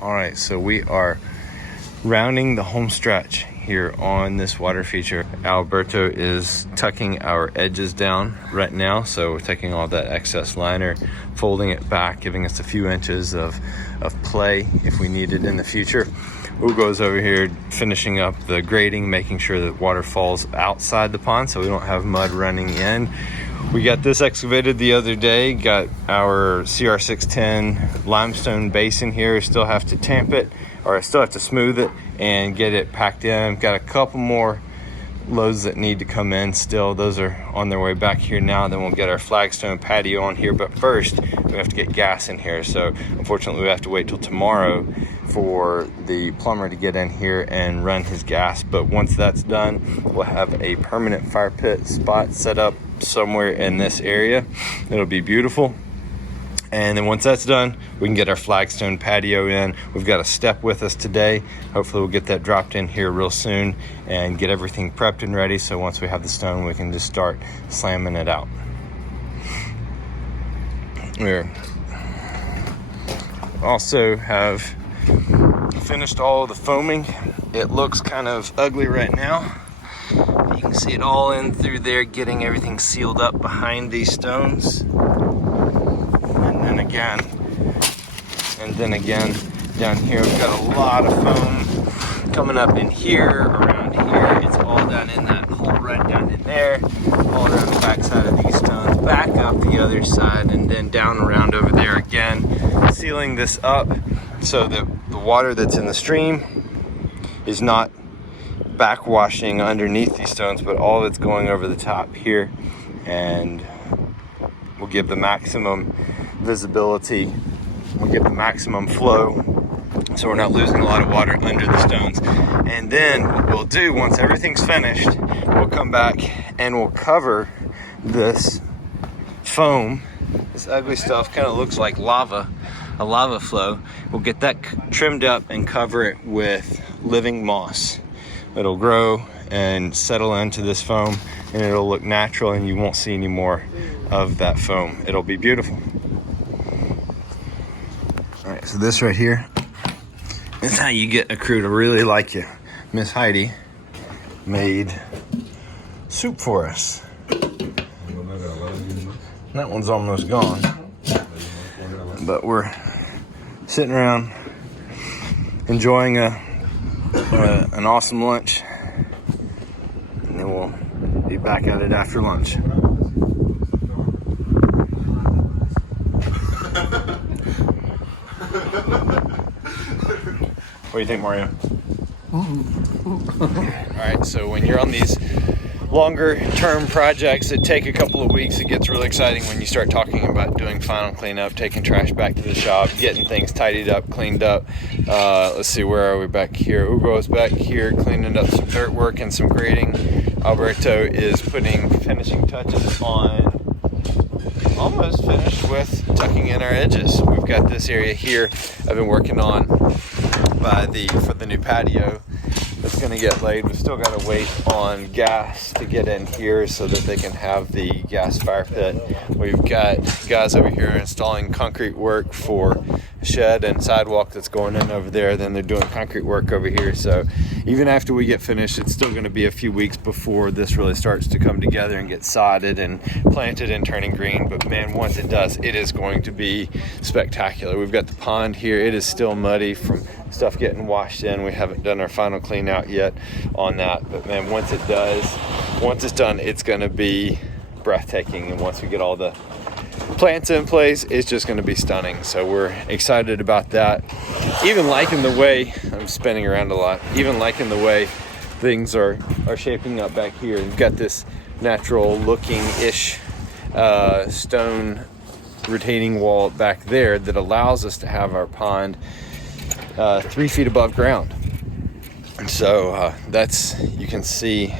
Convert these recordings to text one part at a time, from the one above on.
All right, so we are rounding the home stretch here on this water feature. Alberto is tucking our edges down right now, so we're taking all that excess liner, folding it back, giving us a few inches of play if we need it in the future. Ugo's over here finishing up the grading, making sure that water falls outside the pond so we don't have mud running in. We got this excavated the other day, got our CR610 limestone basin here. Still have to tamp it, or I still have to smooth it and get it packed in. Got a couple more loads that need to come in still. Those are on their way back here now. Then we'll get our flagstone patio on here. But first, we have to get gas in here. So unfortunately, we have to wait till tomorrow for the plumber to get in here and run his gas. But once that's done, we'll have a permanent fire pit spot set up somewhere in this area. It'll be beautiful. And then once that's done, we can get our flagstone patio in. We've got a step with us today. Hopefully we'll get that dropped in here real soon and get everything prepped and ready. So once we have the stone, we can just start slamming it out. We also have finished all of the foaming. It looks kind of ugly right now. You can see it all in through there, getting everything sealed up behind these stones. And then again, down here we've got a lot of foam coming up in here, around here. It's all down in that hole right down in there, all around the back side of these stones, back up the other side, and then down around over there again, sealing this up so that the water that's in the stream is not backwashing underneath these stones, but all of it's going over the top here, and we'll give the maximum visibility, we'll get the maximum flow, so we're not losing a lot of water under the stones. And then what we'll do, once everything's finished, we'll come back and we'll cover this foam. This ugly stuff kind of looks like lava, a lava flow. We'll get that trimmed up and cover it with living moss. It'll grow and settle into this foam, and it'll look natural, and you won't see any more of that foam. It'll be beautiful. All right, so this right here is how you get a crew to really like you. Miss Heidi made soup for us. That one's almost gone, but we're sitting around enjoying an awesome lunch, and then we'll be back at it after lunch. What do you think, Mario? All right, so when you're on these longer term projects that take a couple of weeks, it gets really exciting when you start talking about doing final cleanup, taking trash back to the shop, getting things tidied up, cleaned up. Let's see, where are we back here? Ugo's back here cleaning up some dirt work and some grading. Alberto is putting finishing touches on, almost finished with tucking in our edges. We've got this area here I've been working on for the new patio that's going to get laid. We've still got to wait on gas to get in here so that they can have the gas fire pit. We've got guys over here installing concrete work for a shed and sidewalk that's going in over there. Then they're doing concrete work over here. So even after we get finished, it's still going to be a few weeks before this really starts to come together and get sodded and planted and turning green. But man, once it does, it is going to be spectacular. We've got the pond here. It is still muddy from stuff getting washed in. We haven't done our final clean out yet on that, but man, once it's done, it's going to be breathtaking. And once we get all the plants in place, it's just going to be stunning. So we're excited about that. Even liking the way I'm spinning around a lot, even liking the way things are shaping up back here. We've got this natural looking ish stone retaining wall back there that allows us to have our pond 3 feet above ground. And so that's, you can see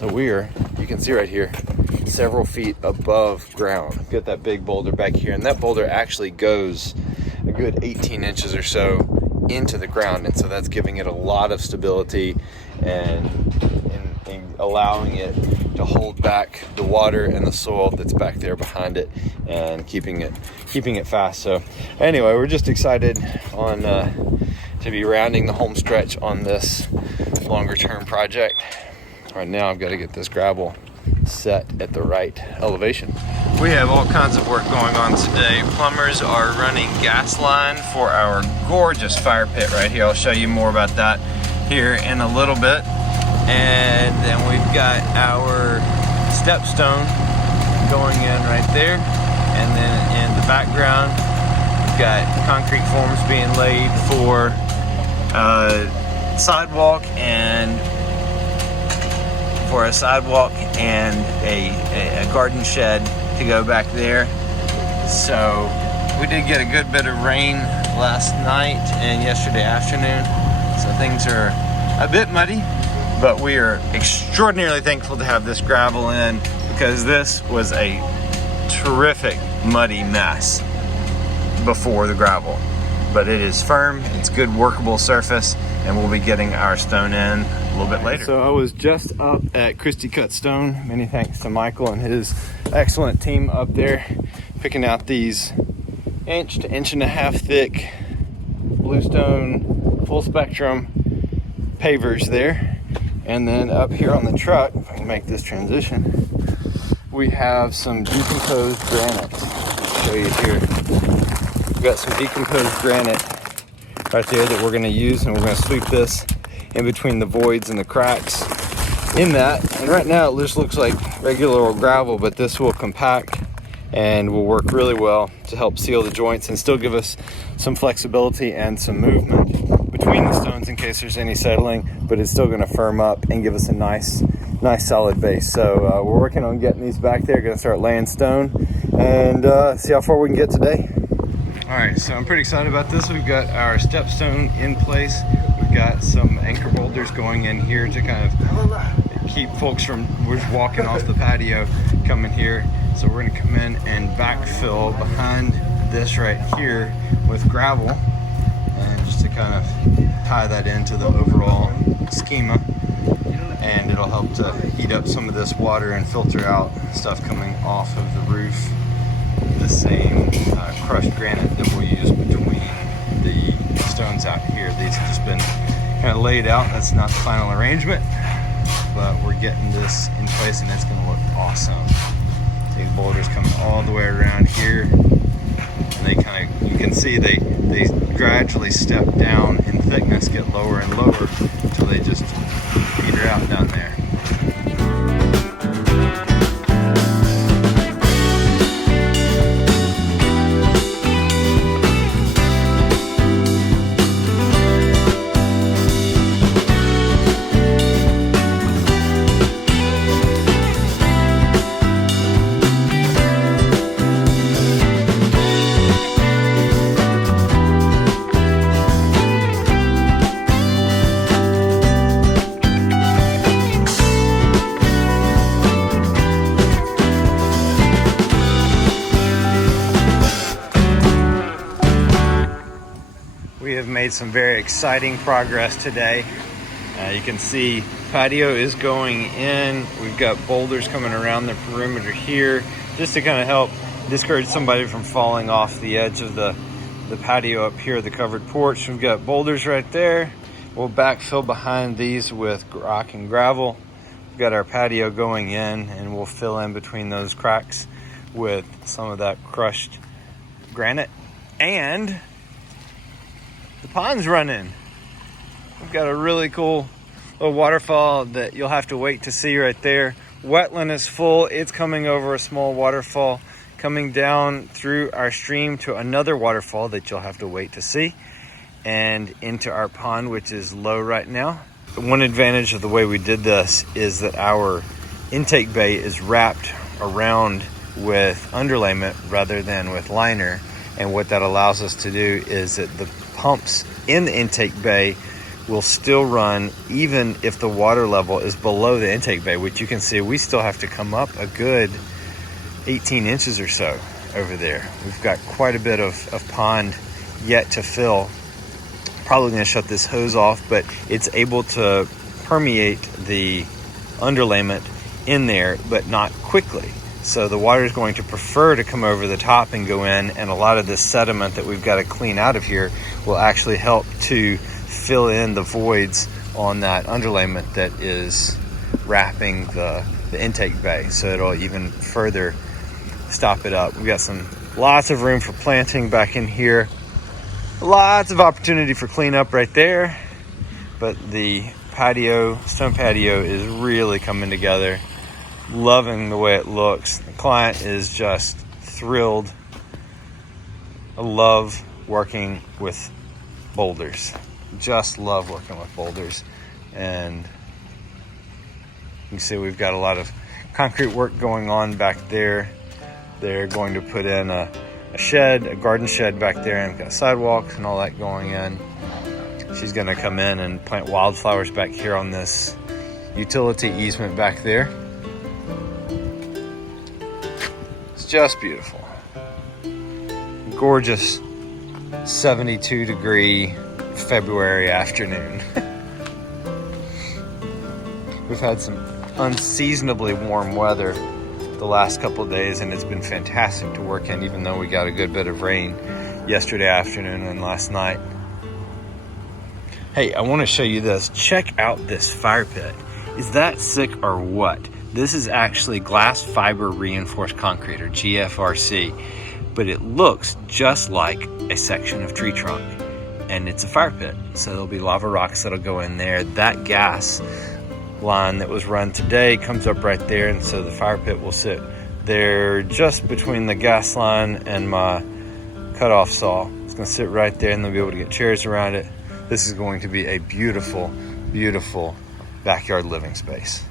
right here, several feet above ground. We've got that big boulder back here, and that boulder actually goes a good 18 inches or so into the ground, and so that's giving it a lot of stability and allowing it to hold back the water and the soil that's back there behind it and keeping it fast. So anyway, we're just excited on to be rounding the home stretch on this longer term project. Right now I've got to get this gravel set at the right elevation. We have all kinds of work going on today. Plumbers are running gas line for our gorgeous fire pit right here. I'll show you more about that here in a little bit. And then we've got our stepstone going in right there. And then in the background, we've got concrete forms being laid for sidewalk and a garden shed to go back there. So we did get a good bit of rain last night and yesterday afternoon, so things are a bit muddy, but we are extraordinarily thankful to have this gravel in, because this was a terrific muddy mess before the gravel. But it is firm, it's good workable surface, and we'll be getting our stone in a little bit later. So I was just up at Christie Cut Stone. Many thanks to Michael and his excellent team up there, picking out these 1 to 1.5 inch thick bluestone full spectrum pavers there. And then up here on the truck, if I can make this transition, we have some decomposed granite. I'll show you here. We've got some decomposed granite right there that we're going to use, and we're going to sweep this in between the voids and the cracks in that. And right now it just looks like regular old gravel, but this will compact and will work really well to help seal the joints and still give us some flexibility and some movement between the stones in case there's any settling, but it's still going to firm up and give us a nice solid base. So we're working on getting these back there, going to start laying stone and see how far we can get today. All right, so I'm pretty excited about this. We've got our stepstone in place. We've got some anchor boulders going in here to kind of keep folks from just walking off the patio coming here. So we're gonna come in and backfill behind this right here with gravel, and just to kind of tie that into the overall schema. And it'll help to heat up some of this water and filter out stuff coming off of the roof. The same crushed granite that we'll use between the stones out here. These have just been kind of laid out. That's not the final arrangement, but we're getting this in place and it's going to look awesome. These boulders coming all the way around here, and they kind of, you can see they gradually step down in thickness, get lower and lower until they just peter out down there. We have made some very exciting progress today. You can see patio is going in. We've got boulders coming around the perimeter here just to kind of help discourage somebody from falling off the edge of the patio up here, the covered porch. We've got boulders right there. We'll backfill behind these with rock and gravel. We've got our patio going in, and we'll fill in between those cracks with some of that crushed granite. And the pond's running. We've got a really cool little waterfall that you'll have to wait to see right there. Wetland is full. It's coming over a small waterfall, coming down through our stream to another waterfall that you'll have to wait to see, and into our pond, which is low right now. One advantage of the way we did this is that our intake bay is wrapped around with underlayment rather than with liner. And what that allows us to do is that the pumps in the intake bay will still run even if the water level is below the intake bay, which you can see we still have to come up a good 18 inches or so over there. We've got quite a bit of pond yet to fill. Probably going to shut this hose off, but it's able to permeate the underlayment in there, but not quickly. So the water is going to prefer to come over the top and go in, and a lot of this sediment that we've got to clean out of here will actually help to fill in the voids on that underlayment that is wrapping the intake bay. So it'll even further stop it up. We've got lots of room for planting back in here. Lots of opportunity for cleanup right there. But the stone patio is really coming together. Loving the way it looks. The client is just thrilled. I love working with boulders. Just love working with boulders. And you can see we've got a lot of concrete work going on back there. They're going to put in a garden shed back there, and we've got sidewalks and all that going in. She's going to come in and plant wildflowers back here on this utility easement back there. Just beautiful. Gorgeous 72-degree February afternoon. We've had some unseasonably warm weather the last couple of days, and it's been fantastic to work in, even though we got a good bit of rain yesterday afternoon and last night. Hey, I want to show you this. Check out this fire pit. Is that sick or what? This is actually glass fiber reinforced concrete, or GFRC, but it looks just like a section of tree trunk, and it's a fire pit. So there'll be lava rocks that'll go in there. That gas line that was run today comes up right there, and so the fire pit will sit there just between the gas line and my cutoff saw. It's going to sit right there, and they'll be able to get chairs around it. This is going to be a beautiful, beautiful backyard living space.